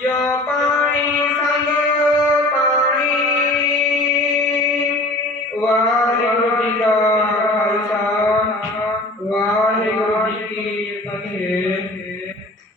幺八